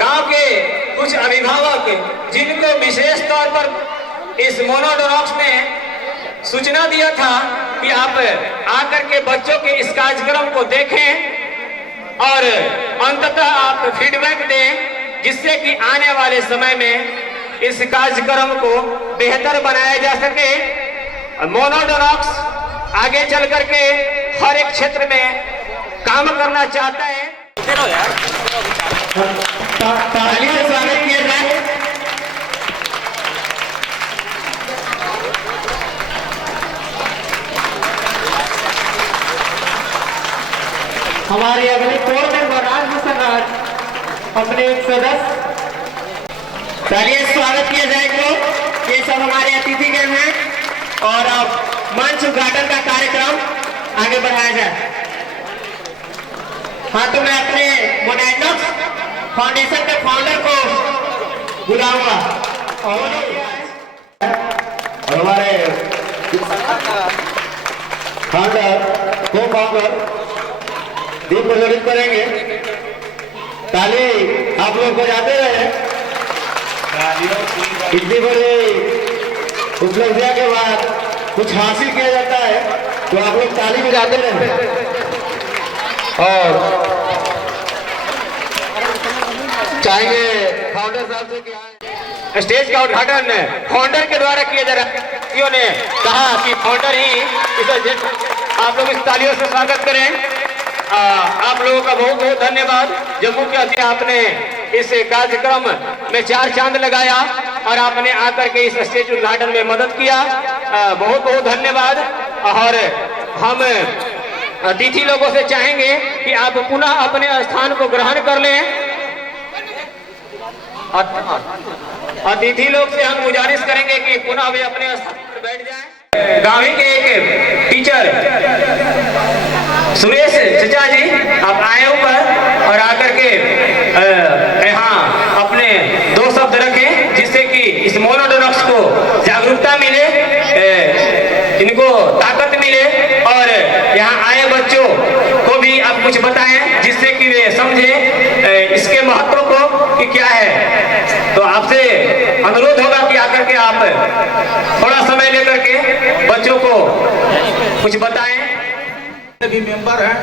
गांव के कुछ अभिभावक जिनको विशेष तौर पर इस मोनोडॉक्स ने सूचना दिया था कि आप आकर के बच्चों के इस कार्यक्रम को देखें और अंततः आप फीडबैक दें, जिससे कि आने वाले समय में इस कार्यक्रम को बेहतर बनाया जा सके। मोनोडॉक्स आगे चल करके हर एक क्षेत्र में काम करना चाहता है। तालियों से स्वागत किया जाए। हमारे अगले कोर मेंबर राज्य संघ अपने एक सदस्य, तालियों से स्वागत किया जाएगा। ये सब हमारे अतिथिगण हैं और अब मंच उद्घाटन का कार्यक्रम आगे बढ़ाया जाए। हाँ, तो मैं अपने मोनोडॉक्स फाउंडेशन के फाउंडर को बुलाऊंगा और हमारे फाउंडर को फाउंडर दीप प्रज्वलित करेंगे। ताली आप लोग बजाते रहे। इतनी बड़ी उपलब्धियों के बाद कुछ हासिल किया जाता है तो आप लोग ताली बजाते रहे। और चाहेंगे फाउंडर साहब से क्या स्टेज का उद्घाटन फाउंडर के द्वारा किया जा रहा है। व्यक्तियों ने कहा कि फाउंडर ही इसे, आप लोग इस तालियों से स्वागत करें। आप लोगों का बहुत बहुत धन्यवाद। जो मुख्य अतिथि आपने इस कार्यक्रम में 4 चांद लगाया और आपने आकर के इस स्टेज उद्घाटन में मदद किया, बहुत बहुत धन्यवाद। और हम अतिथि लोगों से चाहेंगे कि आप पुनः अपने स्थान को ग्रहण कर लें। अतिथि लोग से हम गुजारिश करेंगे कि पुनः वे अपने स्थान पर बैठ जाएं। गाँव के एक टीचर सुरेश चचा जी, आप आए ऊपर और आकर के यहाँ अपने 2 शब्द रखें, जिससे कि इस मोनोडॉक्स को जागरूकता मिले, इनको ताकत मिले और यहाँ आए बच्चों को भी आप कुछ बताएं, जिससे कि वे समझें इसके महत्व को कि क्या है। तो आपसे अनुरोध होगा कि आकर के आप थोड़ा समय लेकर के बच्चों को कुछ बताएं। भी मेंबर हैं,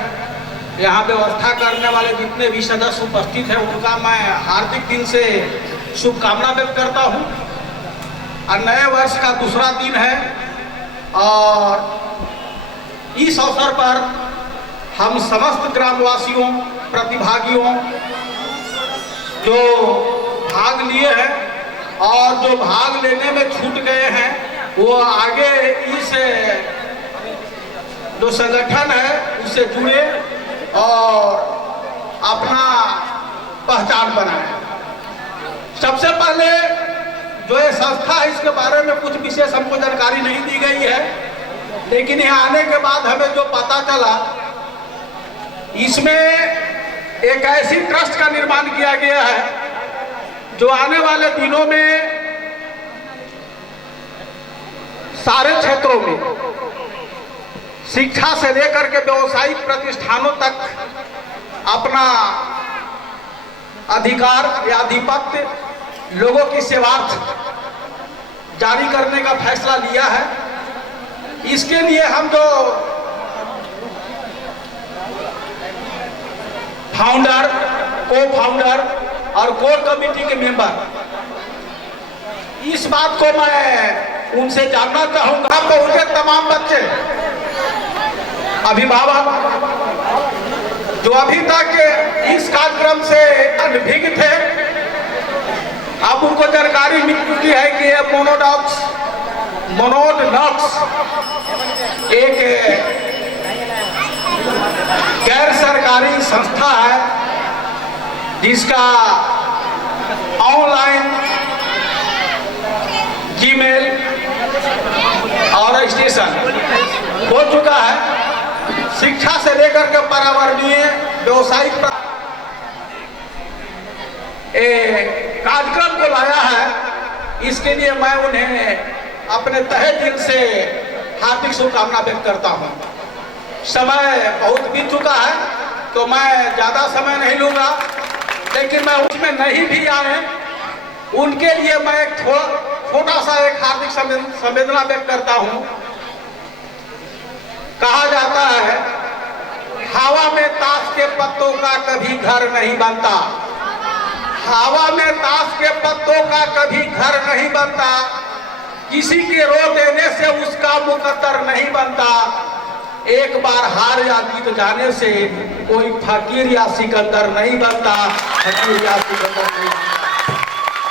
यहाँ व्यवस्था करने वाले जितने भी सदस्य उपस्थित हैं, उनका मैं हार्दिक दिन से शुभकामना व्यक्त करता हूँ। और नए वर्ष का दूसरा दिन है और इस अवसर पर हम समस्त ग्रामवासियों, प्रतिभागियों जो भाग लिए हैं और जो भाग लेने में छूट गए हैं, वो आगे इस जो संगठन है उससे जुड़े और अपना पहचान बनाए। सबसे पहले जो ये संस्था है, इसके बारे में कुछ विशेष हमको जानकारी नहीं दी गई है, लेकिन यहाँ आने के बाद हमें जो पता चला, इसमें एक ऐसी ट्रस्ट का निर्माण किया गया है जो आने वाले दिनों में सारे क्षेत्रों में शिक्षा से लेकर के व्यवसायिक प्रतिष्ठानों तक अपना अधिकार या आधिपत्य लोगों की सेवार्थ जारी करने का फैसला लिया है। इसके लिए हम जो फाउंडर, को फाउंडर और कोर कमेटी के मेंबर, इस बात को मैं उनसे जानना चाहूंगा। पहुंचे तमाम बच्चे, अभिभावक जो अभी तक इस कार्यक्रम से अनभिज्ञ थे, अब उनको जानकारी मिल चुकी है कि ये मोनोडॉक्स एक गैर सरकारी संस्था है, जिसका ऑनलाइन जीमेल और रजिस्ट्रेशन हो चुका है। शिक्षा से लेकर के पर्यावरणीय व्यवसायिक कार्यक्रम को लाया है। इसके लिए मैं उन्हें अपने तहे दिल से हार्दिक शुभकामना व्यक्त करता हूं। समय बहुत बीत चुका है तो मैं ज्यादा समय नहीं लूंगा, लेकिन मैं उसमें नहीं भी आए उनके लिए मैं एक छोटा सा एक हार्दिक संवेदना व्यक्त करता हूं। कहा जाता है हवा में ताश के पत्तों का कभी घर नहीं बनता, हवा में ताश के पत्तों का कभी घर नहीं बनता, किसी के रो देने से उसका मुकद्दर नहीं बनता, एक बार हार या जीत जाने से कोई फकीर या सिकंदर नहीं बनता, फकीर या सिकंदर नहीं बनता।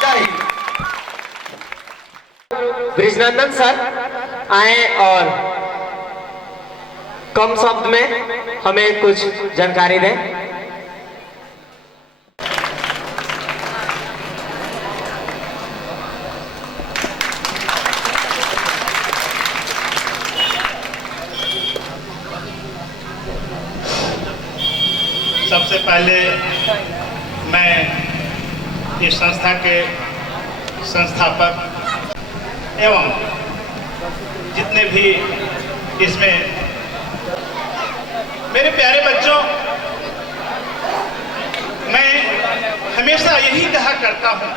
जय हिंद। ब्रिजनंदन सर आए और कम शब्द में हमें कुछ जानकारी दें। सबसे पहले मैं इस संस्था के संस्थापक एवं जितने भी इसमें मेरे प्यारे बच्चों, मैं हमेशा यही कहा करता हूं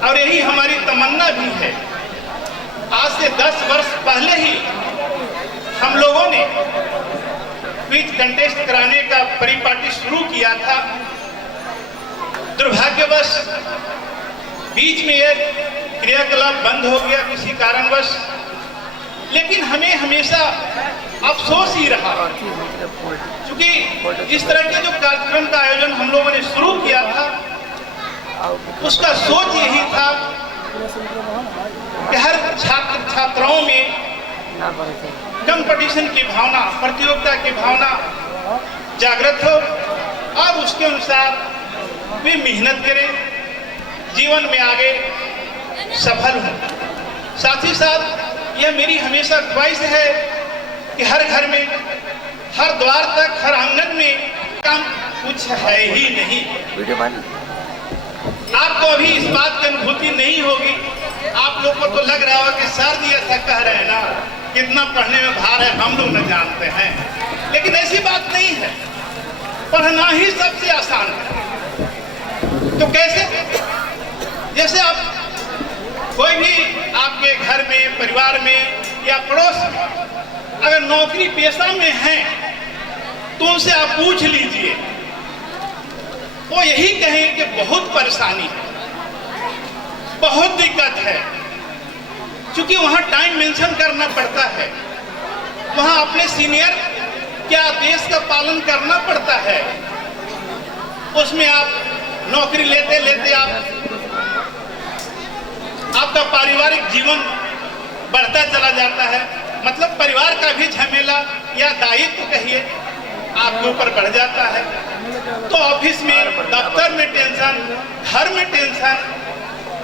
और यही हमारी तमन्ना भी है। आज से 10 वर्ष पहले ही हम लोगों ने क्विज कंटेस्ट कराने का परिपाटी शुरू किया था। दुर्भाग्यवश बीच में यह क्रियाकलाप बंद हो गया किसी कारणवश, लेकिन हमें हमेशा अफसोस ही रहा क्योंकि जिस तरह के जो कार्यक्रम का आयोजन हम लोगों ने शुरू किया था उसका सोच यही था कि हर छात्र छात्राओं में कंपटीशन की भावना, प्रतियोगिता की भावना जागृत हो और उसके अनुसार वे मेहनत करें, जीवन में आगे सफल हो। साथ ही साथ यह मेरी हमेशा ख्वाहिश है कि हर घर में, हर द्वार तक, हर आंगन में काम कुछ है ही नहीं। आपको अभी इस बात की अनुभूति नहीं होगी। आप लोग को तो लग रहा होगा कि सर जी ऐसा कह रहे हैं ना, कितना पढ़ने में भार है हम लोग न जानते हैं, लेकिन ऐसी बात नहीं है। पढ़ना ही सबसे आसान है। तो कैसे? जैसे आप कोई भी आपके घर में, परिवार में या पड़ोस में अगर नौकरी पेशा में है तो उनसे आप पूछ लीजिए, वो यही कहें कि बहुत परेशानी है, बहुत दिक्कत है, क्योंकि वहां टाइम मेंशन करना पड़ता है, वहां अपने सीनियर के आदेश का पालन करना पड़ता है। उसमें आप नौकरी लेते लेते आपका पारिवारिक जीवन बढ़ता चला जाता है, मतलब परिवार का भी झमेला या दायित्व कहिए आपके ऊपर बढ़ जाता है। तो ऑफिस में, दफ्तर में टेंशन, घर में टेंशन,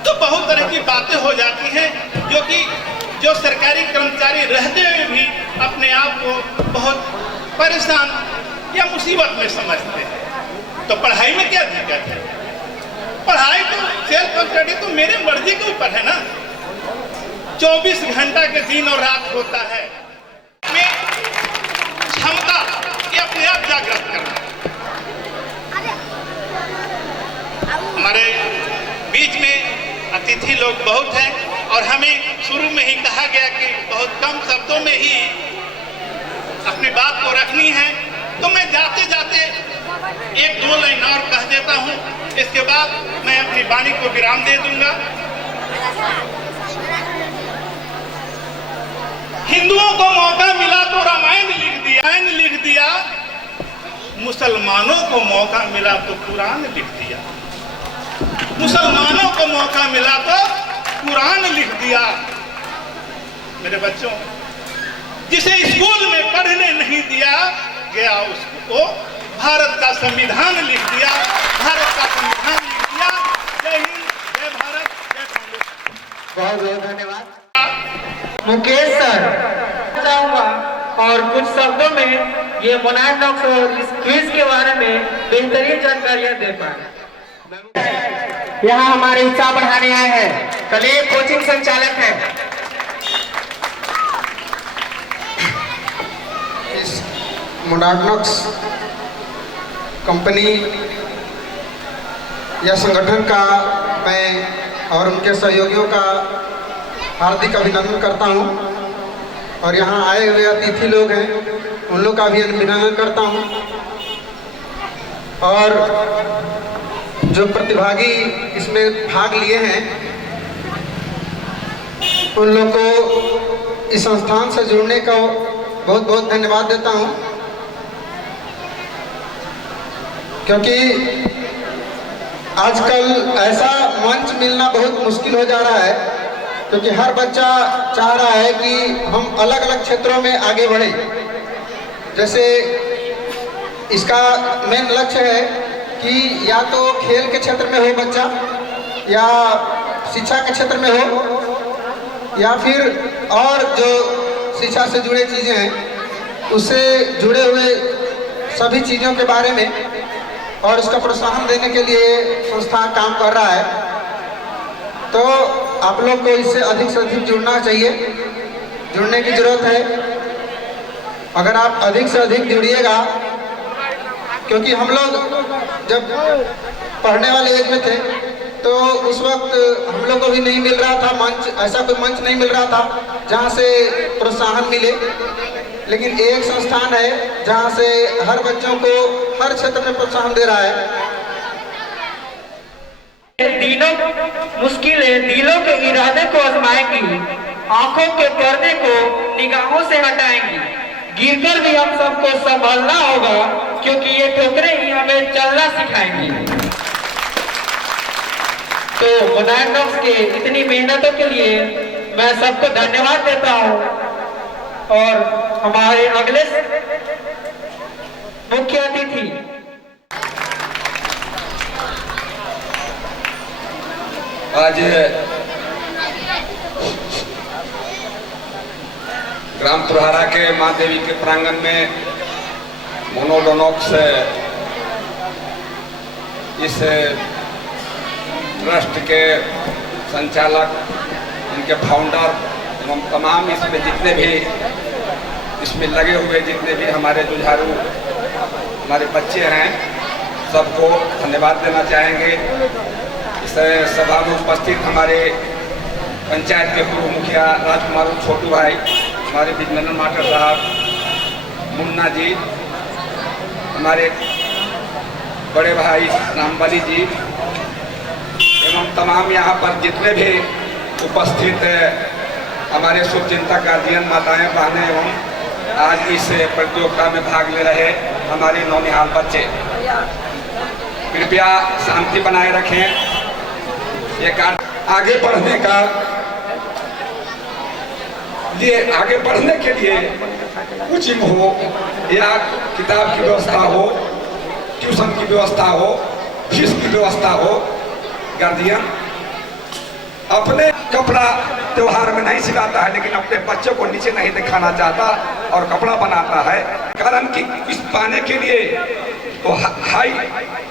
तो बहुत तरह की बातें हो जाती हैं जो सरकारी कर्मचारी रहते हुए भी अपने आप को बहुत परेशान या मुसीबत में समझते हैं। तो पढ़ाई में क्या दिक्कत है? पढ़ाई तो, सेल्फ स्टडी तो मेरे मर्जी के ऊपर है ना। 24 घंटा के दिन और रात होता है। में क्षमता ये अपने आप जागृत करना। हमारे बीच में अतिथि लोग बहुत हैं और हमें शुरू में ही कहा गया कि बहुत कम शब्दों में ही अपनी बात को रखनी है। तो मैं जाते जाते 1-2 लाइन और कह देता हूं, इसके बाद मैं अपनी वाणी को विराम दे दूंगा। हिंदुओं को मौका मिला तो रामायण लिख दिया, मुसलमानों को मौका मिला तो कुरान लिख दिया, मुसलमानों को मौका मिला तो कुरान लिख दिया। मेरे बच्चों, जिसे स्कूल में पढ़ने नहीं दिया गया उसको भारत का संविधान लिख दिया, भारत का संविधान लिख दिया। जय हिंद, जय भारत, जय कांग्रेस। बहुत बहुत धन्यवाद। मुकेश सर चाहूंगा और कुछ शब्दों में ये मोनार्क और इस क्विज के बारे में बेहतरीन जानकारियां दे पाए। यहाँ हमारे उत्साह बढ़ाने आए हैं कले कोचिंग संचालक हैं। इस मोनार्क कंपनी यह संगठन का मैं और उनके सहयोगियों का हार्दिक अभिनंदन करता हूं और यहाँ आए हुए अतिथि लोग हैं उन लोग का भी अभिनंदन करता हूं और जो प्रतिभागी इसमें भाग लिए हैं उन लोग को इस संस्थान से जुड़ने का बहुत बहुत धन्यवाद देता हूं, क्योंकि आजकल ऐसा मंच मिलना बहुत मुश्किल हो जा रहा है, क्योंकि हर बच्चा चाह रहा है कि हम अलग अलग क्षेत्रों में आगे बढ़े। जैसे इसका मेन लक्ष्य है कि या तो खेल के क्षेत्र में हो बच्चा, या शिक्षा के क्षेत्र में हो, या फिर और जो शिक्षा से जुड़े चीज़ें हैं उससे जुड़े हुए सभी चीज़ों के बारे में और उसका प्रोत्साहन देने के लिए संस्था काम कर रहा है। तो आप लोग को इससे अधिक से अधिक जुड़ना चाहिए, जुड़ने की ज़रूरत है। अगर आप अधिक से अधिक जुड़िएगा, क्योंकि हम लोग जब पढ़ने वाले एज में थे तो उस वक्त हम लोग को भी नहीं मिल रहा था मंच, ऐसा कोई मंच नहीं मिल रहा था जहाँ से प्रोत्साहन मिले। लेकिन एक संस्थान है जहाँ से हर बच्चों को हर क्षेत्र में प्रोत्साहन दे रहा है। दिनों मुश्किलें दिलों के इरादे को आजमाएंगी, आंखों के पर्दे को निगाहों से हटाएंगी। गिरकर भी हम सबको संभालना होगा, क्योंकि ये ठोकरें ही हमें चलना सिखाएंगी। तो मोनाडॉक्स के इतनी मेहनतों के लिए मैं सबको धन्यवाद देता हूँ। और हमारे अगले मुख्य अतिथि आज ग्राम तुरहारा के माँ देवी के प्रांगण में मोनोडोनॉक्स इस ट्रस्ट के संचालक, इनके फाउंडर एवं तमाम इसमें जितने भी इसमें लगे हुए जितने भी हमारे जुझारू हमारे बच्चे हैं सबको धन्यवाद देना चाहेंगे। इस सभा में उपस्थित हमारे पंचायत के पूर्व मुखिया राजकुमार छोटू भाई, हमारे विजनंदन मास्टर साहब, मुन्ना जी, हमारे बड़े भाई रामबली जी एवं तमाम यहाँ पर जितने भी उपस्थित हमारे शुभचिंतक गार्जियन, माताएं, बहनें एवं आज इस प्रतियोगिता में भाग ले रहे हमारे नौनिहाल बच्चे, कृपया शांति बनाए रखें। ये आगे बढ़ने का लिए आगे बढ़ने के लिए कोचिंग हो या किताब की व्यवस्था हो, ट्यूशन की व्यवस्था हो, फीस की व्यवस्था हो, गार्जियन अपने कपड़ा त्योहार में नहीं सिलाता है, लेकिन अपने बच्चों को नीचे नहीं दिखाना चाहता और कपड़ा बनाता है। कारण कि इस पाने के लिए तो हाई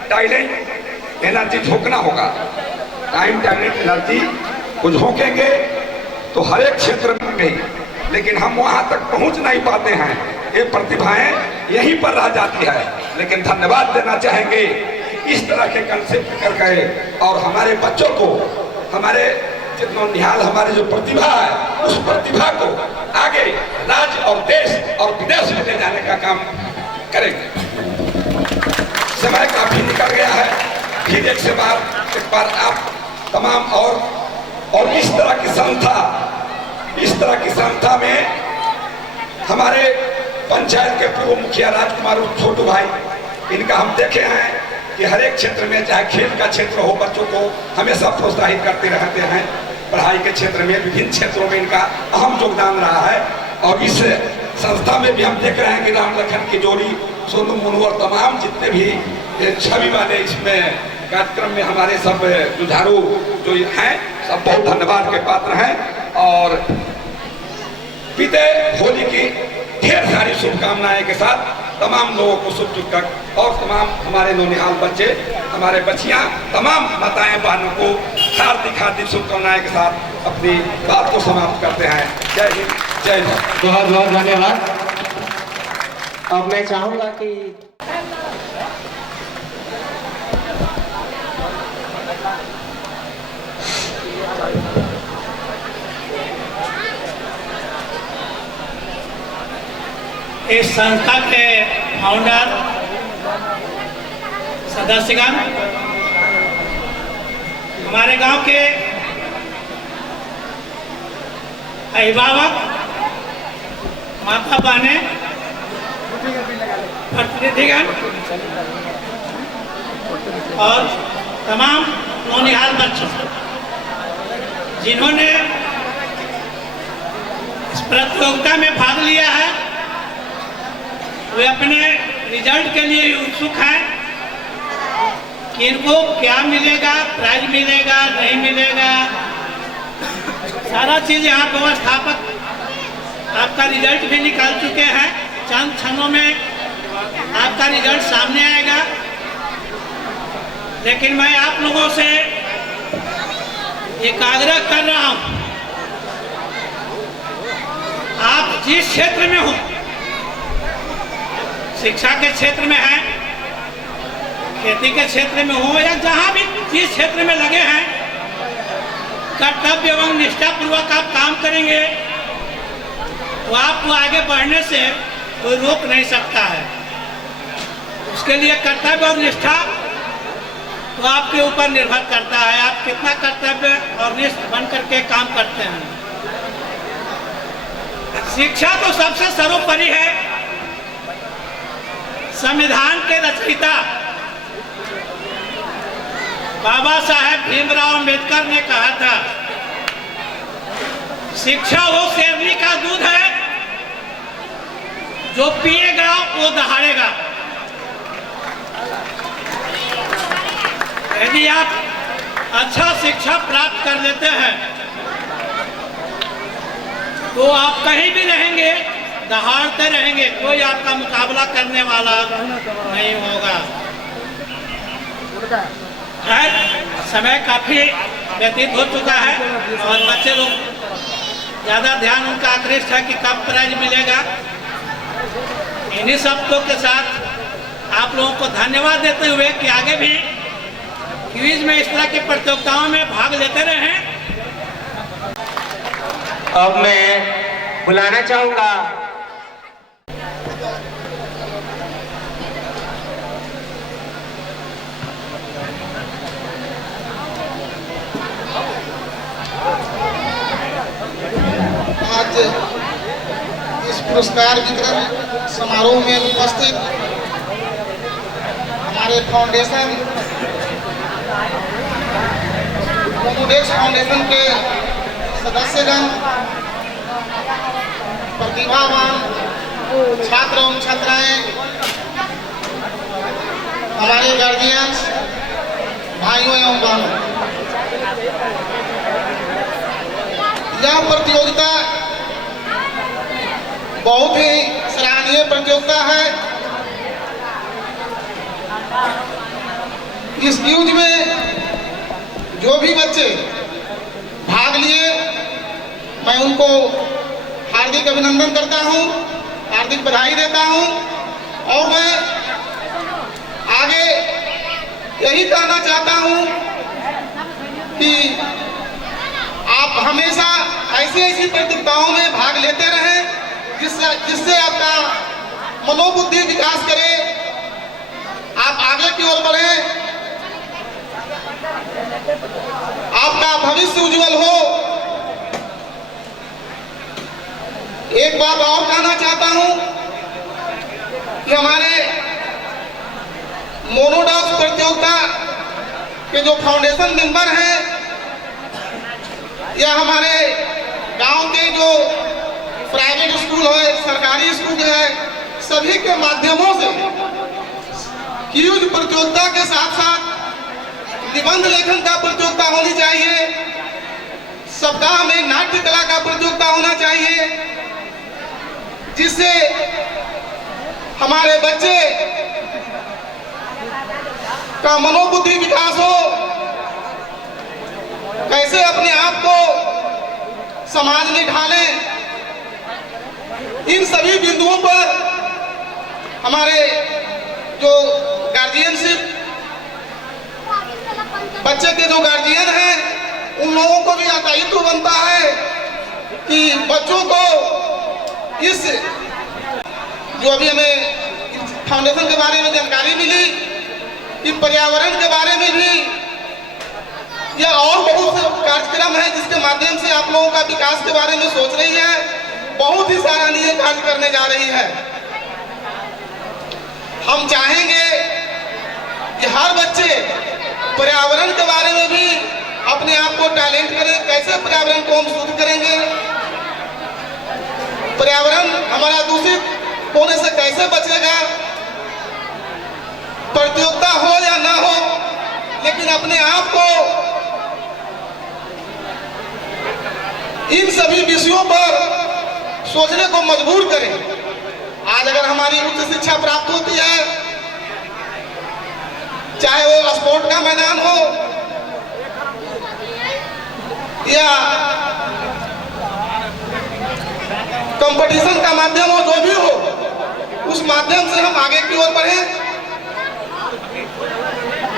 टैलेंट एनर्जी झोंकना होगा। टाइम टैलेंट एनर्जी को झोंकेंगे तो हर एक क्षेत्र में, लेकिन हम वहां तक पहुंच नहीं पाते हैं। ये प्रतिभाएं यहीं पर रह जाती है। लेकिन धन्यवाद देना चाहेंगे इस तरह के कंसेप्ट कर गए और हमारे बच्चों को, हमारे नौनिहाल हमारी जो प्रतिभा है उस प्रतिभा को आगे राज्य और देश और विदेश में ले जाने का काम करेंगे। समय काफी निकल गया है, फिर एक बार आप तमाम और इस तरह की संस्था में हमारे पंचायत के पूर्व मुखिया राजकुमार छोटू भाई, इनका हम देखे हैं कि हर एक क्षेत्र में, चाहे खेल का क्षेत्र हो, बच्चों को हमेशा प्रोत्साहित करते रहते हैं। पढ़ाई के क्षेत्र में विभिन्न क्षेत्रों में इनका अहम योगदान रहा है। और इस संस्था में भी हम देख रहे हैं कि राम लखन की जोड़ी, सोनू मोनू और तमाम जितने भी छवि वाले इसमें कार्यक्रम में हमारे सब जुझारू जो हैं सब बहुत धन्यवाद के पात्र हैं। और बीते होली की ढेर सारी शुभकामनाएं के साथ तमाम लोगों को शुभचिंतक और तमाम हमारे नौनिहाल बच्चे, हमारे बच्चियां, तमाम माताएं बहनों को हार्दिक शुभकामनाएं के साथ अपनी बात को समाप्त करते हैं। जय हिंद, जय भारत। बहुत बहुत धन्यवाद। अब मैं चाहूंगा कि इस संस्था के फाउंडर सदस्यगण, हमारे गांव के अभिभावक, माता बहनें, प्रतिनिधिगण और तमाम नौनिहाल बच्चों जिन्होंने इस प्रतियोगिता में भाग लिया है, वे अपने रिजल्ट के लिए उत्सुक हैं कि इनको क्या मिलेगा, प्राइज मिलेगा, नहीं मिलेगा। सारा चीज़ यहाँ व्यवस्थापक आपका रिजल्ट भी निकाल चुके हैं। चंद क्षणों में आपका रिजल्ट सामने आएगा। लेकिन मैं आप लोगों से एक आग्रह कर रहा हूँ, आप जिस क्षेत्र में हो, शिक्षा के क्षेत्र में हैं, खेती के क्षेत्र में हो या जहाँ भी जिस क्षेत्र में लगे हैं, कर्तव्य एवं निष्ठापूर्वक आप काम करेंगे तो आपको आगे बढ़ने से कोई रोक नहीं सकता है। उसके लिए कर्तव्य और निष्ठा तो आपके ऊपर निर्भर करता है, आप कितना कर्तव्य और निष्ठ बन करके काम करते हैं। शिक्षा तो सबसे सर्वोपरि है। संविधान के रचयिता बाबा साहेब भीमराव अम्बेडकर ने कहा था, शिक्षा वो शेरनी का दूध है जो पिएगा वो दहाड़ेगा। यदि आप अच्छा शिक्षा प्राप्त कर लेते हैं तो आप कहीं भी रहेंगे, दहाड़ते रहेंगे, कोई आपका मुकाबला करने वाला नहीं होगा। खैर, समय काफी व्यतीत हो चुका है और बच्चे लोग ज़्यादा ध्यान उनका आकृष्ट है कि कब प्राइज मिलेगा। इन्हीं शब्दों के साथ आप लोगों को धन्यवाद देते हुए कि आगे भी क्विज में इस तरह की प्रतियोगिताओं में भाग लेते रहें। अब मैं बुलाना चाहूंगा आज इस पुरस्कार वितरण समारोह में उपस्थित हमारे फाउंडेशन मोमोडेक्स फाउंडेशन के सदस्यगण, प्रतिभावान छात्र एवं छात्राएं, हमारे गार्जियंस, भाइयों एवं बहनों, यह प्रतियोगिता बहुत ही सराहनीय प्रतियोगिता है। इस क्विज में जो भी बच्चे भाग लिए, मैं उनको हार्दिक अभिनंदन करता हूं, हार्दिक बधाई देता हूं और मैं आगे यही कहना चाहता हूं कि आप हमेशा ऐसी प्रतियोगिताओं में भाग लेते रहें जिससे आपका मनोबुद्धि विकास करे, आप आगे की ओर बढ़ें, आपका भविष्य उज्जवल हो। एक बात और कहना चाहता हूं कि हमारे मोनोडॉक्स प्रतियोगिता के जो फाउंडेशन मेंबर हैं या हमारे गांव के जो प्राइवेट स्कूल है, सरकारी स्कूल है, सभी के माध्यमों से क्विज प्रतियोगिता के साथ साथ निबंध लेखन का प्रतियोगिता होनी चाहिए, सप्ताह में नाट्य कला का प्रतियोगिता होना चाहिए, जिससे हमारे बच्चे का मनोबुद्धि विकास हो, कैसे अपने आप को समाज में ढालें। इन सभी बिंदुओं पर हमारे जो गार्जियनशिप, बच्चे के जो गार्जियन हैं, उन लोगों को भी दायित्व बनता है कि बच्चों को इस जो अभी हमें फाउंडेशन के बारे में जानकारी मिली कि पर्यावरण के बारे में भी या और बहुत से कार्यक्रम है जिसके माध्यम से आप लोगों का विकास के बारे में सोच रही है, बहुत ही सराहनीय कार्य करने जा रही है। हम चाहेंगे कि हर बच्चे पर्यावरण के बारे में भी अपने आप को टैलेंट करें, कैसे पर्यावरण को हम शुद्ध करेंगे, पर्यावरण हमारा दूषित होने से कैसे बचेगा, प्रतियोगिता हो या ना हो, लेकिन अपने आप को इन सभी विषयों पर सोचने को मजबूर करें। आज अगर हमारी उच्च शिक्षा प्राप्त होती है, चाहे वो स्पोर्ट का मैदान हो या कंपटीशन का माध्यम हो, जो भी हो, उस माध्यम से हम आगे की ओर बढ़ें,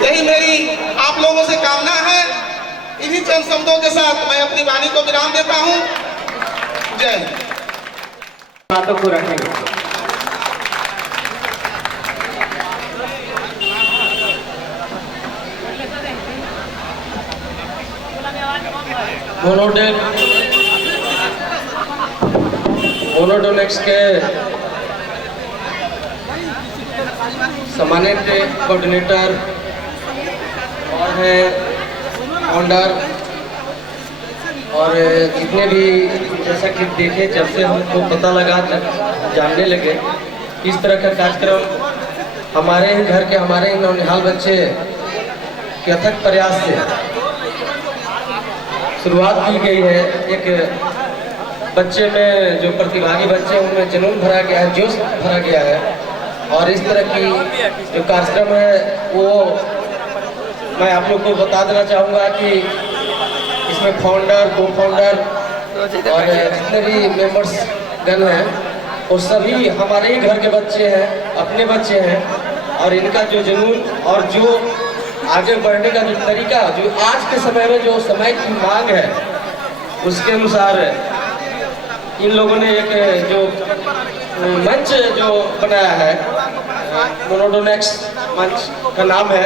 यही मेरी आप लोगों से कामना है। इन्हीं चंद शब्दों के साथ मैं अपनी वाणी को विराम देता हूं। जय हिंद। बातों को रखेंगे। मोनोडोनेक्स के सम्मानित कोऑर्डिनेटर और फाउंडर और जितने भी, जैसा कि देखे जब से हमको पता लगा जानने लगे इस तरह का कार्यक्रम हमारे ही घर के हमारे ही नौनिहाल बच्चे के अथक प्रयास से शुरुआत की गई है। एक बच्चे में जो प्रतिभागी बच्चे हैं उनमें जुनून भरा गया है, जोश भरा गया है, और इस तरह की जो कार्यक्रम है वो मैं आप लोग को बता देना चाहूँगा कि इसमें फाउंडर, को फाउंडर और जितने भी मेंबर्स गण हैं वो सभी हमारे ही घर के बच्चे हैं, अपने बच्चे हैं, और इनका जो जुनून और जो आगे बढ़ने का जो तरीका, जो आज के समय में जो समय की मांग है उसके अनुसार इन लोगों ने एक जो मंच जो बनाया है, मोनोडोनेक्स मंच का नाम है,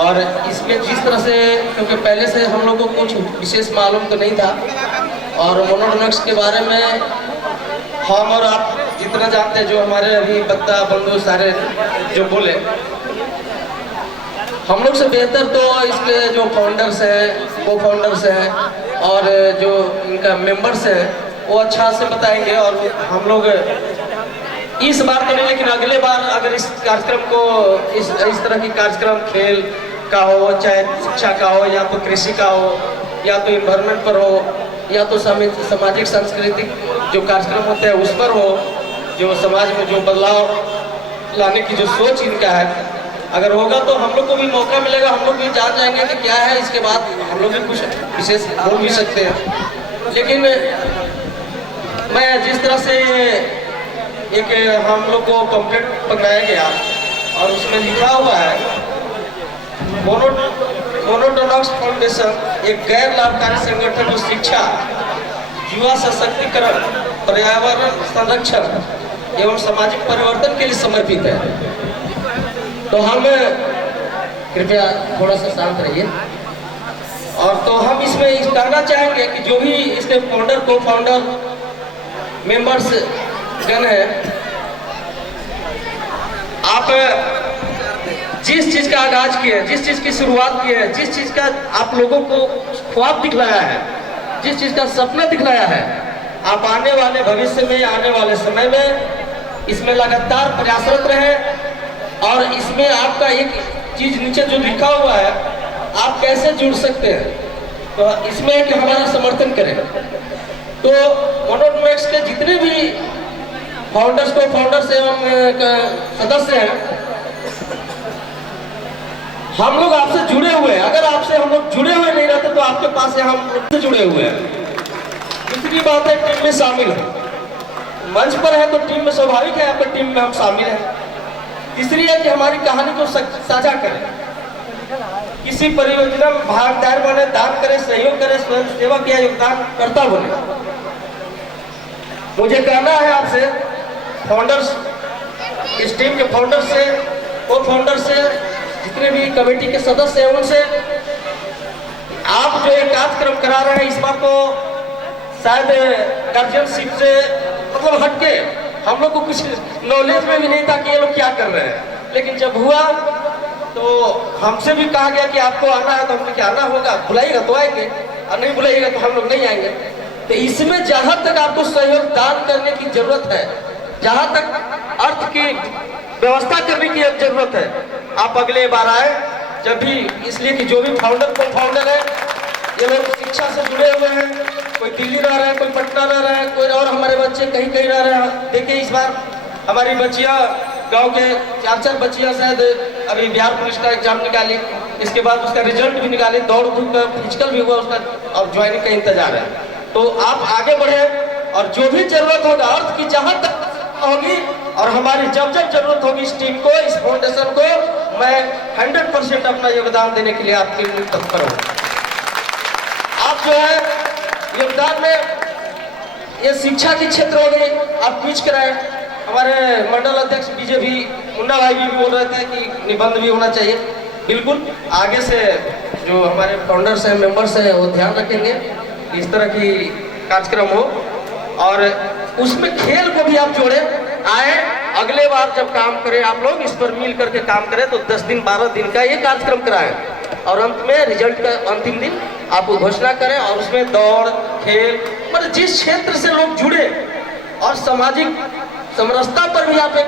और इसमें जिस तरह से, क्योंकि पहले से हम लोगों को कुछ विशेष मालूम तो नहीं था, और मोनोडोनेक्स के बारे में हम और आप जितना जानते हैं, जो हमारे अभी बत्ता बंधु सारे जो बोले, हम लोग से बेहतर तो इसके जो फाउंडर्स हैं, को फाउंडर्स हैं और जो इनका मेंबर्स हैं वो अच्छा से बताएंगे। और हम लोग इस बार तो नहीं, लेकिन अगले बार अगर इस कार्यक्रम को इस तरह की कार्यक्रम खेल का हो, चाहे शिक्षा का हो, या तो कृषि का हो, या तो इन्वायरमेंट पर हो, या तो सामाजिक सांस्कृतिक जो कार्यक्रम होते हैं उस पर हो, जो समाज में जो बदलाव लाने की जो सोच इनका है, अगर होगा तो हम लोग को भी मौका मिलेगा, हम लोग भी जान जाएंगे कि क्या है। इसके बाद हम लोग भी कुछ विशेष बोल भी सकते हैं। लेकिन मैं जिस तरह से एक हम लोग को पम्पलेट पकड़ाया गया और उसमें लिखा हुआ है मोनोडोनेक्स फाउंडेशन एक गैर लाभकारी संगठन जो शिक्षा, युवा सशक्तिकरण, पर्यावरण संरक्षण एवं सामाजिक परिवर्तन के लिए समर्पित है। तो हम कृपया थोड़ा सा शांत रहिए। और तो हम इसमें कहना चाहेंगे कि जो भी इसके फाउंडर, को फाउंडर, मेंबर्स गण हैं, आप जिस चीज का आगाज किए, जिस चीज की शुरुआत की है, जिस चीज का आप लोगों को ख्वाब दिखलाया है, जिस चीज का सपना दिखलाया है, आप आने वाले भविष्य में, आने वाले समय में इसमें लगातार प्रयासरत रहे। और इसमें आपका एक चीज नीचे जो लिखा हुआ है, आप कैसे जुड़ सकते हैं, तो इसमें कि हमारा समर्थन करें। तो मोनोडोनेक्स के जितने भी फाउंडर्स, को फाउंडर्स एवं सदस्य हैं, हम लोग आपसे जुड़े हुए हैं। अगर आपसे हम लोग जुड़े हुए नहीं रहते तो आपके पास से हम लोग जुड़े हुए हैं। दूसरी बात है, टीम में शामिल है, मंच पर है तो टीम में स्वाभाविक है आपकी टीम में हम शामिल हैं। तीसरी है कि हमारी कहानी को साझा करें, किसी परियोजना में भागीदार बने, दान करें, सहयोग करें, स्वयं सेवा किया योगदान करता बने। मुझे कहना है आपसे फाउंडर्स इस टीम के फाउंडर से, को फाउंडर से, जितने भी कमेटी के सदस्य हैं उनसे, आप जो एक कार्यक्रम करा रहे हैं इस बार को शायद गार्जियनशिप से मतलब हटके हम लोग को कुछ नॉलेज में भी नहीं था कि ये लोग क्या कर रहे हैं, लेकिन जब हुआ तो हमसे भी कहा गया कि आपको आना है, तो हमने क्या आना होगा, बुलाइएगा तो आएंगे और नहीं बुलाइएगा तो हम लोग नहीं आएंगे। तो इसमें जहां तक आपको सहयोग दान करने की जरूरत है, जहां तक अर्थ की व्यवस्था करने की जरूरत है, आप अगले बार आए जब भी, इसलिए कि जो भी फाउंडर है ये लोग शिक्षा से जुड़े हुए हैं, कोई दिल्ली रह रहे हैं, कोई पटना रह रहे हैं, कोई और हमारे बच्चे कहीं कहीं रह रहे हैं। देखिए इस बार हमारी बच्चियां, गांव के 4 बच्चियां शायद अभी बिहार पुलिस का एग्जाम निकाली, इसके बाद उसका रिजल्ट भी निकाले, दौड़ धूप का फिजिकल भी हुआ उसका, और ज्वाइनिंग का इंतजार है। तो आप आगे बढ़े और जो भी जरूरत होगा अर्थ की जहां तक होगी, और हमारी जब जब जरूरत होगी इस टीम को, इस फाउंडेशन को, मैं 100% अपना योगदान देने के लिए आपके लिए तत्पर हूँ। आप जो है योगदान में ये शिक्षा की क्षेत्र हो गई, आप क्विज कराएं। हमारे मंडल अध्यक्ष बीजेपी मुन्ना भाई भी बोल रहे थे कि निबंध भी होना चाहिए। बिल्कुल आगे से जो हमारे फाउंडर्स हैं, मेंबर्स हैं, वो ध्यान रखेंगे इस तरह की कार्यक्रम हो, और उसमें खेल को भी आप जोड़े आए। अगले बार जब काम करें आप लोग, इस पर मिल करके काम करें, तो 10 दिन 12 दिन का ये कार्यक्रम कराएं, और अंत में रिजल्ट का अंतिम दिन आपको घोषणा करें, और उसमें दौड़, खेल, मतलब जिस क्षेत्र से लोग जुड़े, और सामाजिक समरसता पर भी आप एक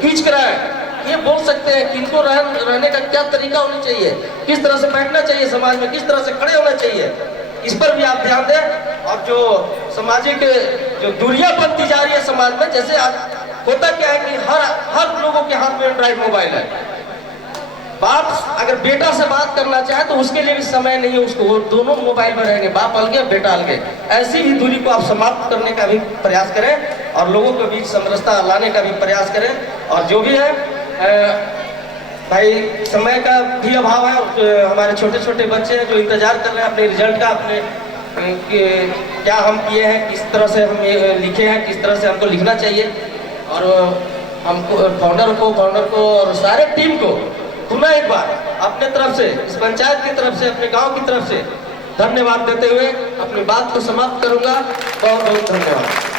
क्विज कराएं। ये बोल सकते हैं किनको रहने का क्या तरीका होना चाहिए, किस तरह से बैठना चाहिए समाज में, किस तरह से खड़े होना चाहिए, इस पर भी आप ध्यान दें। और जो सामाजिक जो दूरियां बनती जा रही है समाज में, जैसे आज होता क्या है कि हर लोगों के हाथ में एंड्रॉइड मोबाइल है, बाप अगर बेटा से बात करना चाहे तो उसके लिए भी समय नहीं है उसको, वो दोनों मोबाइल में रहेंगे, बाप अलगे बेटा अलगे। ऐसी भी दूरी को आप समाप्त करने का भी प्रयास करें, और लोगों के बीच समरसता लाने का भी प्रयास करें। और जो भी है भाई, समय का भी अभाव है, हमारे छोटे छोटे बच्चे हैं जो इंतजार कर रहे हैं अपने रिजल्ट का, अपने क्या हम किए हैं, किस तरह से हम लिखे हैं, किस तरह से हमको लिखना चाहिए। और हमको फाउंडर को और सारे टीम को पुनः एक बार अपने तरफ से, इस पंचायत की तरफ से, अपने गांव की तरफ से धन्यवाद देते हुए अपनी बात को समाप्त करूंगा। बहुत बहुत धन्यवाद।